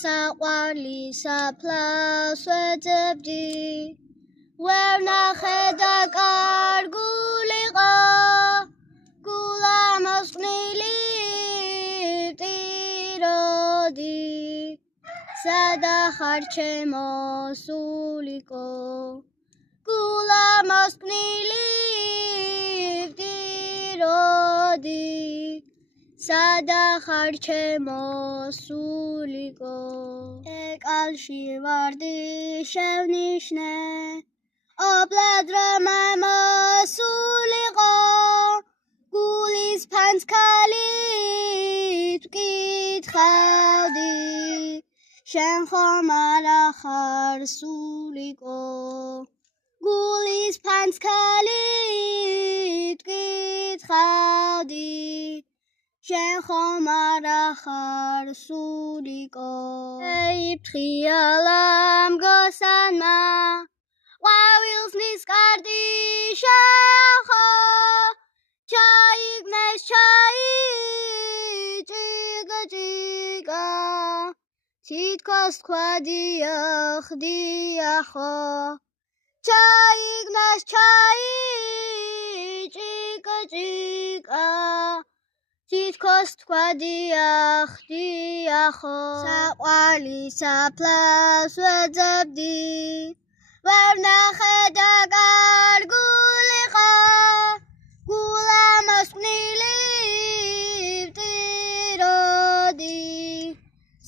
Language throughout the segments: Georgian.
საყვარლი საფლავს ვეძებდი ვერ ნახე და კარგულიყო გულამოსყნილი ვტიროდი სადა ხარ ჩემო სულიკო გულამოსყნილი ვტიროდი სადა ხარ ჩემო სულიკო ეკალში ვარდი შევნიშნე ობლად რომ მოსულიყო გულის ფანცქალით ვკითხავდი შენ ხომ არა ხარ სულიკო გულის ფანცქალით ვკითხავდი შენ ხომ არა ხარ სულიკო ეიფრთხიალა მგოსანმა ყვავილს ნისკარტი შეახო ჩაიგნეს ჩაი ჭიკა თითქოს თქვა დიახ დიახო ჩაიგნეს ჩაი ჭიკა თითქოს თქვა დიახ დიახო საყვარლი საფლავს ვეძებდი ვერ ნახე და კარგულიყო გულამოსყნილი ვტიროდი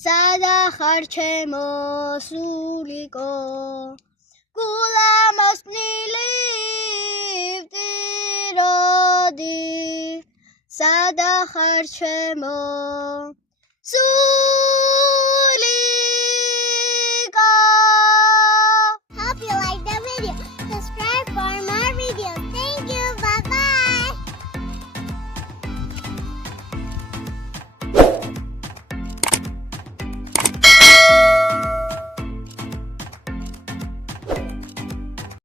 სადა ხარ ჩემო სულიკო გულამოსყნილი ვტიროდი სადა ხარ ჩემო სულიკო